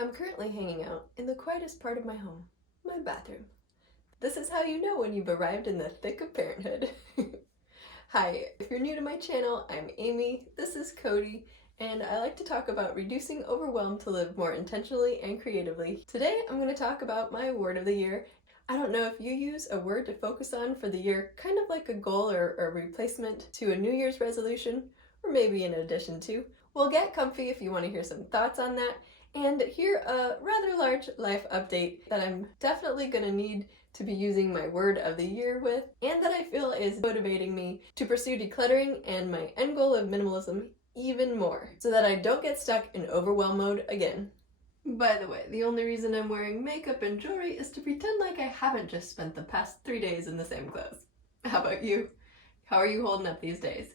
I'm currently hanging out in the quietest part of my home, my bathroom. This is how you know when you've arrived in the thick of parenthood. Hi, if you're new to my channel, I'm Amy, this is Cody, and I like to talk about reducing overwhelm to live more intentionally and creatively. Today I'm going to talk about my word of the year. I don't know if you use a word to focus on for the year, kind of like a goal or a replacement to a New Year's resolution, or maybe in addition to. Well, get comfy if you want to hear some thoughts on that, and hear a rather large life update that I'm definitely going to need to be using my word of the year with, and that I feel is motivating me to pursue decluttering and my end goal of minimalism even more, so that I don't get stuck in overwhelm mode again. By the way, the only reason I'm wearing makeup and jewelry is to pretend like I haven't just spent the past 3 days in the same clothes. How about you? How are you holding up these days?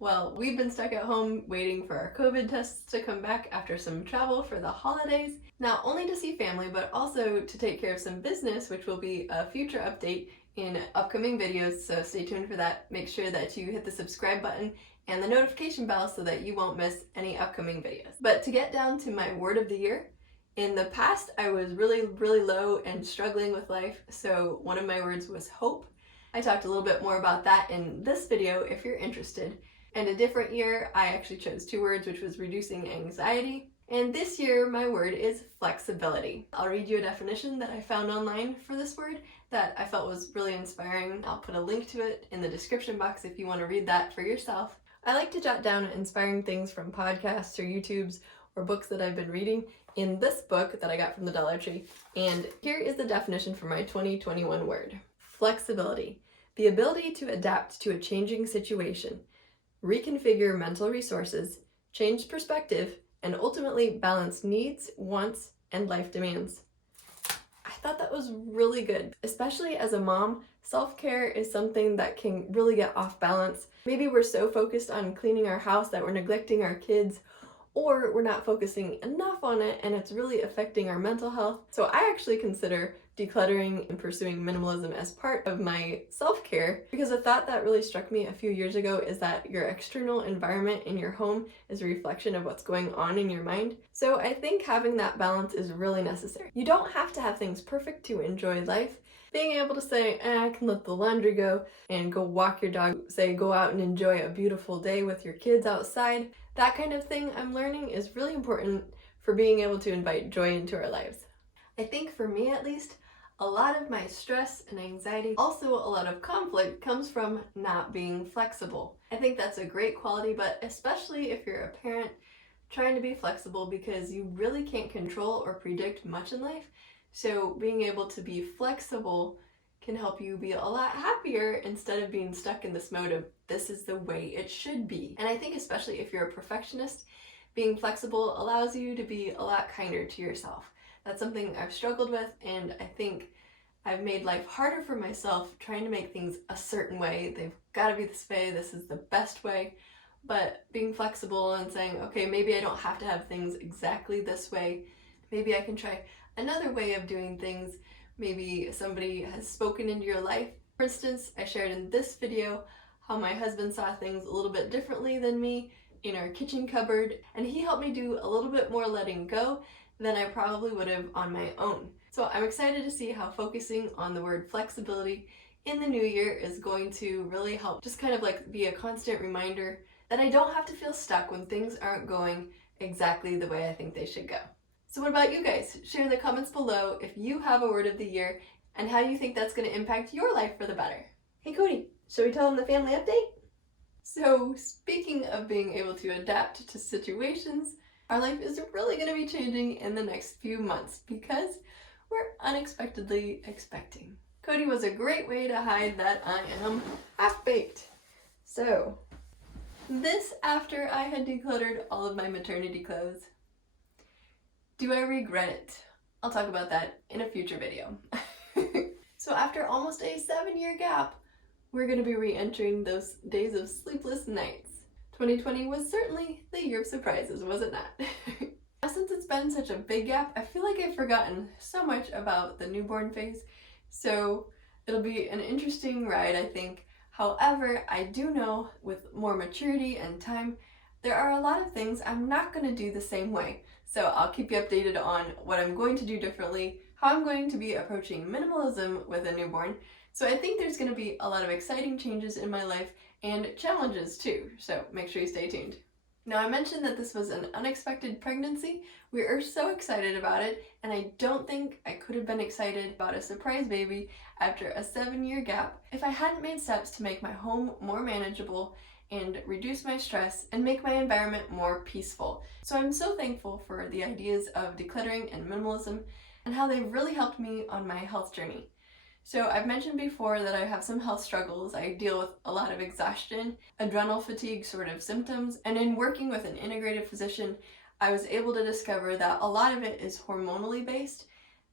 Well, we've been stuck at home waiting for our COVID tests to come back after some travel for the holidays, not only to see family, but also to take care of some business, which will be a future update in upcoming videos, so stay tuned for that. Make sure that you hit the subscribe button and the notification bell so that you won't miss any upcoming videos. But to get down to my word of the year, in the past I was really low and struggling with life, so one of my words was hope. I talked a little bit more about that in this video if you're interested. And a different year, I actually chose 2 words, which was reducing anxiety. And this year, my word is flexibility. I'll read you a definition that I found online for this word that I felt was really inspiring. I'll put a link to it in the description box if you want to read that for yourself. I like to jot down inspiring things from podcasts or YouTubes or books that I've been reading in this book that I got from the Dollar Tree. And here is the definition for my 2021 word. Flexibility. The ability to adapt to a changing situation, reconfigure mental resources, change perspective, and ultimately balance needs, wants, and life demands. I thought that was really good. Especially as a mom, self-care is something that can really get off balance. Maybe we're so focused on cleaning our house that we're neglecting our kids, or we're not focusing enough on it and it's really affecting our mental health. So I actually consider decluttering and pursuing minimalism as part of my self-care, because a thought that really struck me a few years ago is that your external environment in your home is a reflection of what's going on in your mind. So I think having that balance is really necessary. You don't have to have things perfect to enjoy life. Being able to say, I can let the laundry go and go walk your dog, say go out and enjoy a beautiful day with your kids outside, that kind of thing I'm learning is really important for being able to invite joy into our lives. I think for me at least, a lot of my stress and anxiety, also a lot of conflict, comes from not being flexible. I think that's a great quality, but especially if you're a parent, trying to be flexible because you really can't control or predict much in life. So being able to be flexible can help you be a lot happier instead of being stuck in this mode of this is the way it should be. And I think especially if you're a perfectionist, being flexible allows you to be a lot kinder to yourself. That's something I've struggled with, and I think I've made life harder for myself trying to make things a certain way. They've got to be this way, this is the best way. But being flexible and saying, okay, maybe I don't have to have things exactly this way. Maybe I can try another way of doing things. Maybe somebody has spoken into your life. For instance, I shared in this video how my husband saw things a little bit differently than me in our kitchen cupboard, and he helped me do a little bit more letting go than I probably would have on my own. So I'm excited to see how focusing on the word flexibility in the new year is going to really help just kind of like be a constant reminder that I don't have to feel stuck when things aren't going exactly the way I think they should go. So what about you guys? Share in the comments below if you have a word of the year and how you think that's going to impact your life for the better. Hey Cody, shall we tell them the family update? So speaking of being able to adapt to situations, our life is really going to be changing in the next few months because we're unexpectedly expecting. Cody was a great way to hide that I am half-baked. So, this after I had decluttered all of my maternity clothes. Do I regret it? I'll talk about that in a future video. So after almost a 7-year gap, we're going to be re-entering those days of sleepless nights. 2020 was certainly the year of surprises, was it not? Since it's been such a big gap, I feel like I've forgotten so much about the newborn phase, so it'll be an interesting ride, I think. However, I do know with more maturity and time, there are a lot of things I'm not going to do the same way. So I'll keep you updated on what I'm going to do differently, how I'm going to be approaching minimalism with a newborn. So I think there's going to be a lot of exciting changes in my life and challenges too, so make sure you stay tuned. Now, I mentioned that this was an unexpected pregnancy. We are so excited about it, and I don't think I could have been excited about a surprise baby after a 7-year gap if I hadn't made steps to make my home more manageable and reduce my stress and make my environment more peaceful. So I'm so thankful for the ideas of decluttering and minimalism and how they've really helped me on my health journey. So I've mentioned before that I have some health struggles. I deal with a lot of exhaustion, adrenal fatigue sort of symptoms, and in working with an integrative physician, I was able to discover that a lot of it is hormonally based,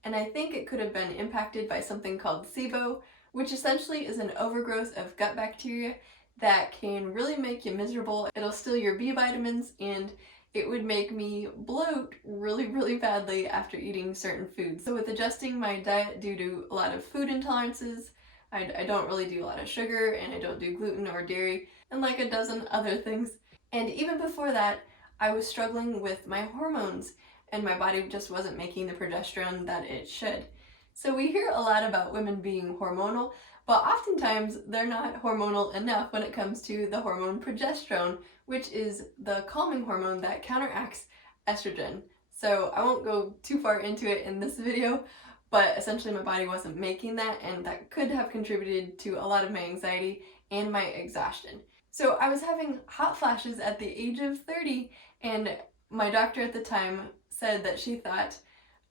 and I think it could have been impacted by something called SIBO, which essentially is an overgrowth of gut bacteria that can really make you miserable. It'll steal your B vitamins, and it would make me bloat really badly after eating certain foods. So with adjusting my diet due to a lot of food intolerances, I don't really do a lot of sugar, and I don't do gluten or dairy, and like a dozen other things. And even before that, I was struggling with my hormones, and my body just wasn't making the progesterone that it should. So we hear a lot about women being hormonal, but oftentimes they're not hormonal enough when it comes to the hormone progesterone, which is the calming hormone that counteracts estrogen. So I won't go too far into it in this video, but essentially my body wasn't making that, and that could have contributed to a lot of my anxiety and my exhaustion. So I was having hot flashes at the age of 30, and my doctor at the time said that she thought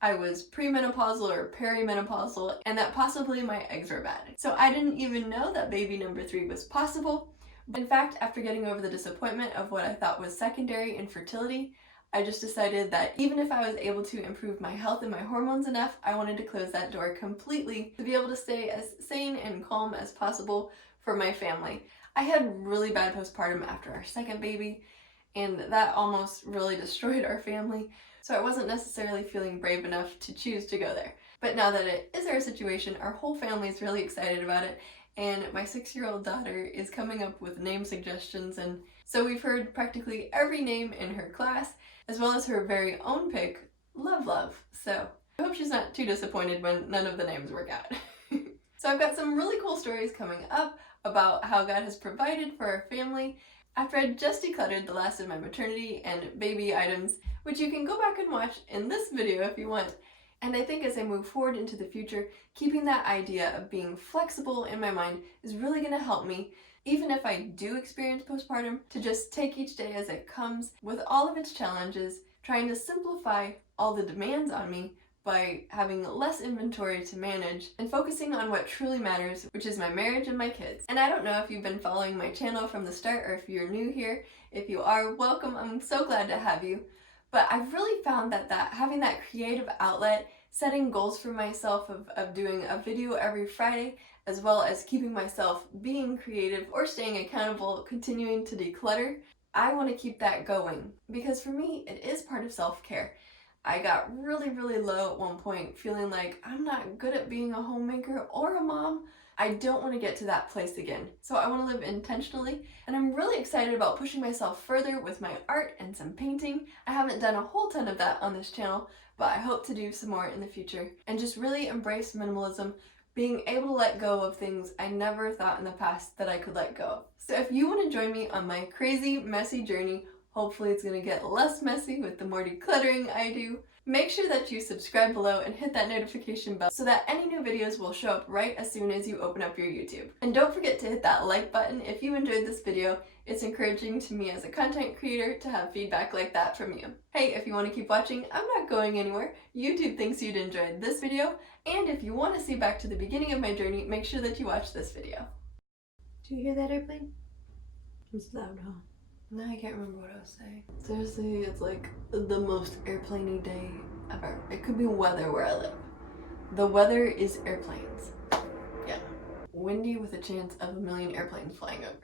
I was premenopausal or perimenopausal, and that possibly my eggs were bad. So I didn't even know that baby number 3 was possible. In fact, after getting over the disappointment of what I thought was secondary infertility, I just decided that even if I was able to improve my health and my hormones enough, I wanted to close that door completely to be able to stay as sane and calm as possible for my family. I had really bad postpartum after our second baby, and that almost really destroyed our family. So I wasn't necessarily feeling brave enough to choose to go there. But now that it is our situation, our whole family is really excited about it, and my 6-year-old daughter is coming up with name suggestions, and so we've heard practically every name in her class, as well as her very own pick, Love. So I hope she's not too disappointed when none of the names work out. So I've got some really cool stories coming up about how God has provided for our family after I just decluttered the last of my maternity and baby items, which you can go back and watch in this video if you want. And I think as I move forward into the future, keeping that idea of being flexible in my mind is really going to help me, even if I do experience postpartum, to just take each day as it comes with all of its challenges, trying to simplify all the demands on me by having less inventory to manage and focusing on what truly matters, which is my marriage and my kids. And I don't know if you've been following my channel from the start or if you're new here. If you are, welcome. I'm so glad to have you. But I've really found that having that creative outlet, setting goals for myself of doing a video every Friday, as well as keeping myself being creative or staying accountable, continuing to declutter, I want to keep that going because for me, it is part of self-care. I got really low at one point, feeling like I'm not good at being a homemaker or a mom. I don't want to get to that place again. So I want to live intentionally, and I'm really excited about pushing myself further with my art and some painting. I haven't done a whole ton of that on this channel, but I hope to do some more in the future and just really embrace minimalism, being able to let go of things I never thought in the past that I could let go of. So if you want to join me on my crazy, messy journey, hopefully it's going to get less messy with the more decluttering I do, make sure that you subscribe below and hit that notification bell so that any new videos will show up right as soon as you open up your YouTube. And don't forget to hit that like button if you enjoyed this video. It's encouraging to me as a content creator to have feedback like that from you. Hey, if you want to keep watching, I'm not going anywhere. YouTube thinks you'd enjoy this video, and if you want to see back to the beginning of my journey, make sure that you watch this video. Do you hear that airplane? It's loud, huh? No, I can't remember what I was saying. Seriously, it's like the most airplane-y day ever. It could be weather where I live. The weather is airplanes. Yeah. Windy with a chance of a million airplanes flying over.